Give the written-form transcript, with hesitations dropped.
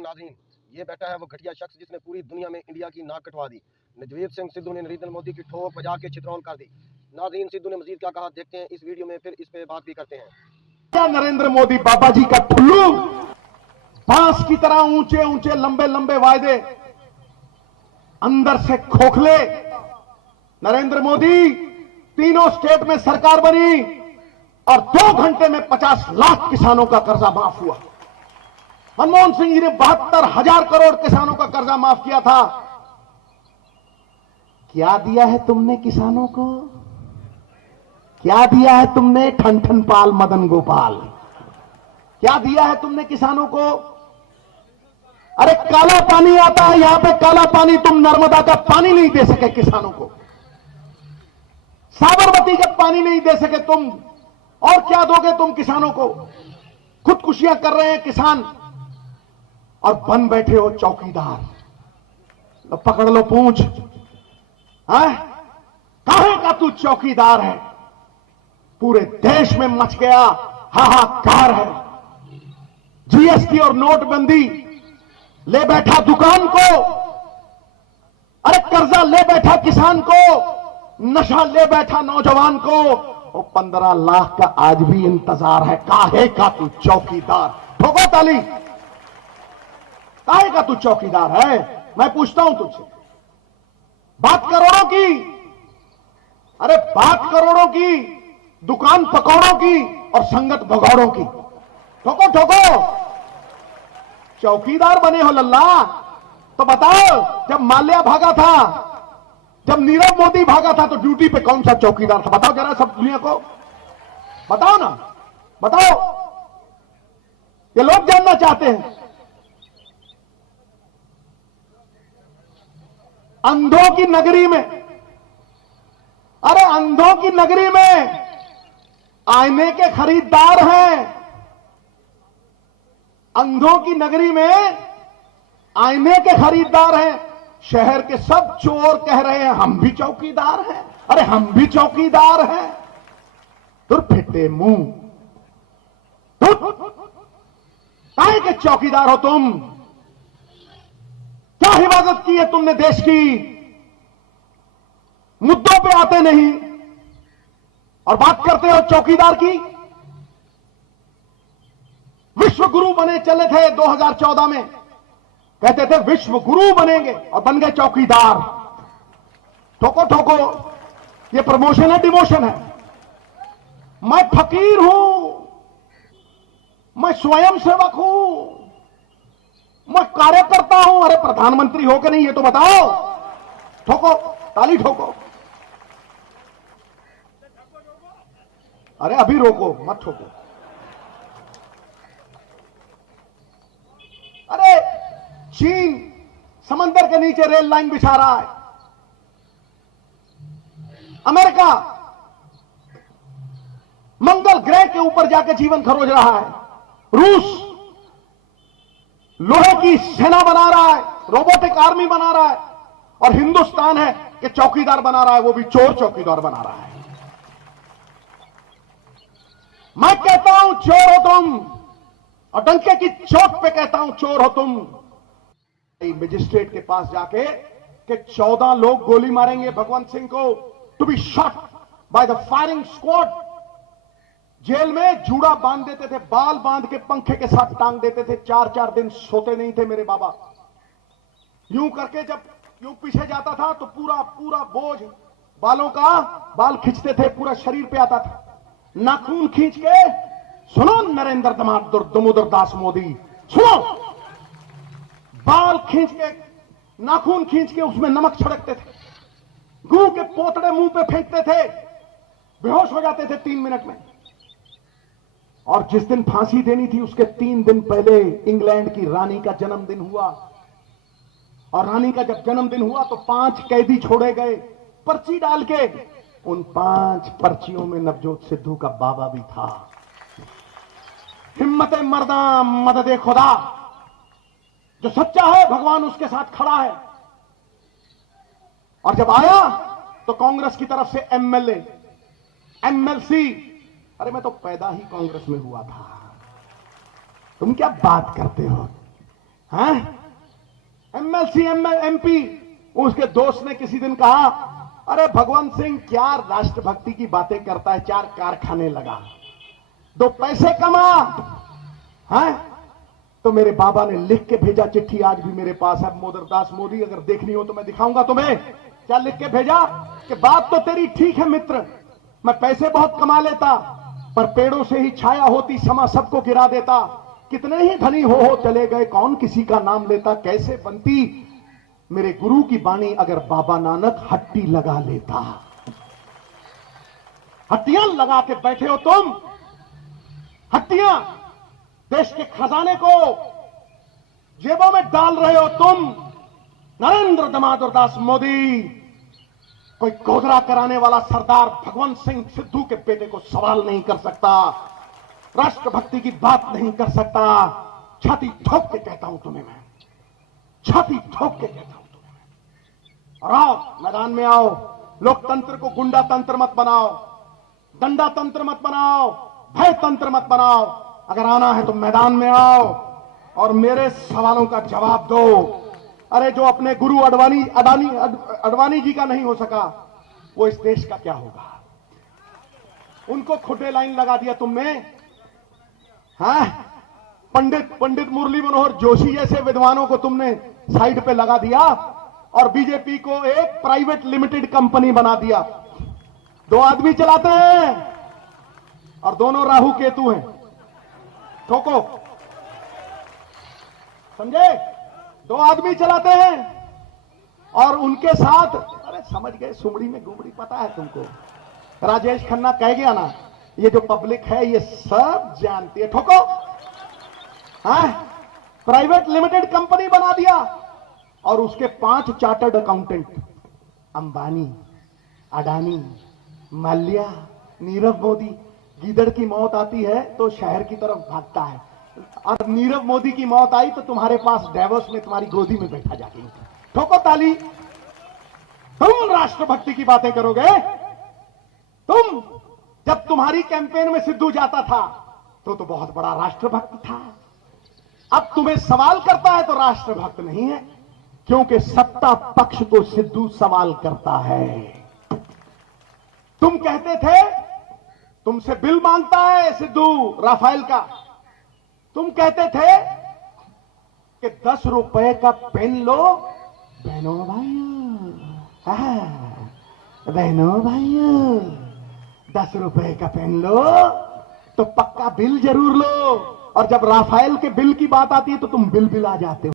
नाज़रीन, ये बैठा है वो घटिया शख्स जिसने पूरी दुनिया में इंडिया की नाक कटवा दी। नजवीर सिंह सिद्धू ने नरेंद्र मोदी की ठोक बजा के चित्रौल कर दी। नाज़रीन, सिद्धू ने मजीद क्या कहा देखते हैं इस वीडियो में, फिर इस पे बात भी करते हैं। क्या नरेंद्र मोदी बाबा जी का ठुल्लू, बांस की तरह ऊंचे ऊंचे लंबे लंबे वायदे, अंदर से खोखले। नरेंद्र मोदी तीनों स्टेट में सरकार बनी और 2 घंटे में 50 लाख किसानों का कर्जा माफ हुआ। मनमोहन सिंह जी ने 72,000 करोड़ किसानों का कर्जा माफ किया था। क्या दिया है तुमने किसानों को? क्या दिया है तुमने ठन ठन पाल मदन गोपाल? क्या दिया है तुमने किसानों को? अरे काला पानी आता है यहां पे, काला पानी तुम नर्मदा का पानी नहीं दे सके किसानों को, साबरमती का पानी नहीं दे सके तुम, और क्या दोगे तुम किसानों को? खुदकुशियां कर रहे हैं किसान और बन बैठे हो चौकीदार। तो पकड़ लो पूंछ, काहे का तू चौकीदार है? पूरे देश में मच गया हाहाकार है। जीएसटी और नोटबंदी ले बैठा दुकान को, अरे कर्जा ले बैठा किसान को, नशा ले बैठा नौजवान को, और 15 लाख का आज भी इंतजार है। काहे का तू चौकीदार? ठोको ताली। काहे का तू चौकीदार है? मैं पूछता हूं तुझसे। बात करोड़ों की, अरे बात करोड़ों की, दुकान पकौड़ों की और संगत भगौड़ों की। ठोको ठोको। चौकीदार बने हो लल्ला, तो बताओ जब माल्या भागा था, जब नीरव मोदी भागा था, तो ड्यूटी पे कौन सा चौकीदार था? बताओ जरा सब दुनिया को, बताओ ना, बताओ। ये लोग जानना चाहते हैं। अंधों की नगरी में, अरे अंधों की नगरी में आईने के खरीदार हैं। अंधों की नगरी में आईने के खरीदार हैं। शहर के सब चोर कह रहे हैं हम भी चौकीदार हैं। अरे हम भी चौकीदार हैं। तुर फिटे मुंह, काहे के चौकीदार हो तुम? क्या हिफाजत की है तुमने देश की? मुद्दों पे आते नहीं और बात करते हो चौकीदार की। विश्व गुरु बने चले थे 2014 में, कहते थे विश्व गुरु बनेंगे, और बन गए चौकीदार। ठोको ठोको। ये प्रमोशन है डिमोशन है? मैं फकीर हूं, मैं स्वयं सेवक हूं, मैं कार्यकर्ता हूं। अरे प्रधानमंत्री हो कि नहीं ये तो बताओ। ठोको ताली ठोको। अरे अभी रोको, मत ठोको। अरे चीन समंदर के नीचे रेल लाइन बिछा रहा है। अमेरिका मंगल ग्रह के ऊपर जाकर जीवन खरोज रहा है। रूस लोहे की सेना बना रहा है, रोबोटिक आर्मी बना रहा है, और हिंदुस्तान है कि चौकीदार बना रहा है, वो भी चोर चौकीदार बना रहा है। मैं कहता हूं चोर हो तुम, और डंके की चोट पे कहता हूं चोर हो तुम। मजिस्ट्रेट के पास जाके कि 14 लोग गोली मारेंगे भगवंत सिंह को, to be shot by the firing squad. Jail में जूड़ा बांध देते थे, बाल बांध के पंखे के साथ टांग देते थे। 4-4 दिन सोते नहीं थे मेरे बाबा। यूं करके जब यूं पीछे जाता था तो पूरा पूरा बोझ बालों का, बाल खींचते थे, पूरा शरीर पे आता था। नाखून खींच के, सुनो नरेंद्र दामोदर दास मोदी, सुनो, बाल खींच के, नाखून खींच के उसमें नमक छिड़कते थे, गू के पोतड़े मुंह पे फेंकते थे, बेहोश हो जाते थे 3 मिनट में। और जिस दिन फांसी देनी थी उसके 3 दिन पहले इंग्लैंड की रानी का जन्मदिन हुआ, और रानी का जब जन्मदिन हुआ तो 5 कैदी छोड़े गए पर्ची डाल के। उन 5 पर्चियों में नवजोत सिद्धू का बाबा भी था। हिम्मत मर्दा मदद खुदा। जो सच्चा है भगवान उसके साथ खड़ा है। और जब आया तो कांग्रेस की तरफ से एमएलए, एमएलसी, अरे मैं तो पैदा ही कांग्रेस में हुआ था। तुम क्या बात करते हो? हैं? एमएलसी एमपी, उसके दोस्त ने किसी दिन कहा, अरे भगवंत सिंह क्या राष्ट्रभक्ति की बातें करता है, 4 कारखाने लगा, 2 पैसे कमा। हैं? तो मेरे बाबा ने लिख के भेजा चिट्ठी, आज भी मेरे पास है। मोदरदास मोदी, अगर देखनी हो तो मैं दिखाऊंगा तुम्हें। क्या लिख के भेजा कि बात तो तेरी ठीक है मित्र, मैं पैसे बहुत कमा लेता, पर पेड़ों से ही छाया होती, समा सबको गिरा देता। कितने ही धनी हो चले गए, कौन किसी का नाम लेता। कैसे बनती मेरे गुरु की बाणी, अगर बाबा नानक हट्टी लगा लेता। हट्टियां लगा के बैठे हो तुम, हट्टियां देश के खजाने को जेबों में डाल रहे हो तुम। नरेंद्र दामोदर दास मोदी कोई गोदरा कराने वाला सरदार भगवंत सिंह सिद्धू के बेटे को सवाल नहीं कर सकता, राष्ट्रभक्ति की बात नहीं कर सकता। छाती ठोक के कहता हूं तुम्हें, मैं छाती ठोक के कहता हूं तुम्हें। और आओ, मैदान में आओ। लोकतंत्र को गुंडा तंत्र मत बनाओ, डंडा तंत्र मत बनाओ, भय तंत्र मत बनाओ। अगर आना है तो मैदान में आओ और मेरे सवालों का जवाब दो। अरे जो अपने गुरु अडवाणी जी का नहीं हो सका, वो इस देश का क्या होगा? उनको खुटे लाइन लगा दिया तुमने। हाँ, पंडित मुरली मनोहर जोशी जैसे विद्वानों को तुमने साइड पे लगा दिया और बीजेपी को एक प्राइवेट लिमिटेड कंपनी बना दिया। 2 आदमी चलाते हैं और दोनों राहु केतु हैं। ठोको, समझे? 2 आदमी चलाते हैं और उनके साथ, अरे समझ गए, सुमड़ी में गुमड़ी, पता है तुमको। राजेश खन्ना कह गया ना, ये जो पब्लिक है ये सब जानती है। ठोको। हाँ, प्राइवेट लिमिटेड कंपनी बना दिया और उसके 5 चार्टर्ड अकाउंटेंट, अंबानी, अडानी, माल्या, नीरव मोदी। गीदड़ की मौत आती है तो शहर की तरफ भागता है, और नीरव मोदी की मौत आई तो तुम्हारे पास डेवोस में तुम्हारी गोदी में बैठा जाके। ठोको ताली। तुम राष्ट्रभक्ति की बातें करोगे? तुम, जब तुम्हारी कैंपेन में सिद्धू जाता था तो बहुत बड़ा राष्ट्रभक्त था। अब तुम्हें सवाल करता है तो राष्ट्रभक्त नहीं है, क्योंकि सत्ता पक्ष को सिद्धू सवाल करता है। तुम कहते थे, तुमसे बिल मांगता है सिद्धू राफेल का, तुम कहते थे कि 10 रुपए का पेन लो बहनों भाइयों, बहनों भाइयों, 10 रुपए का पेन लो तो पक्का बिल जरूर लो। और जब राफेल के बिल की बात आती है तो तुम बिल आ जाते हो।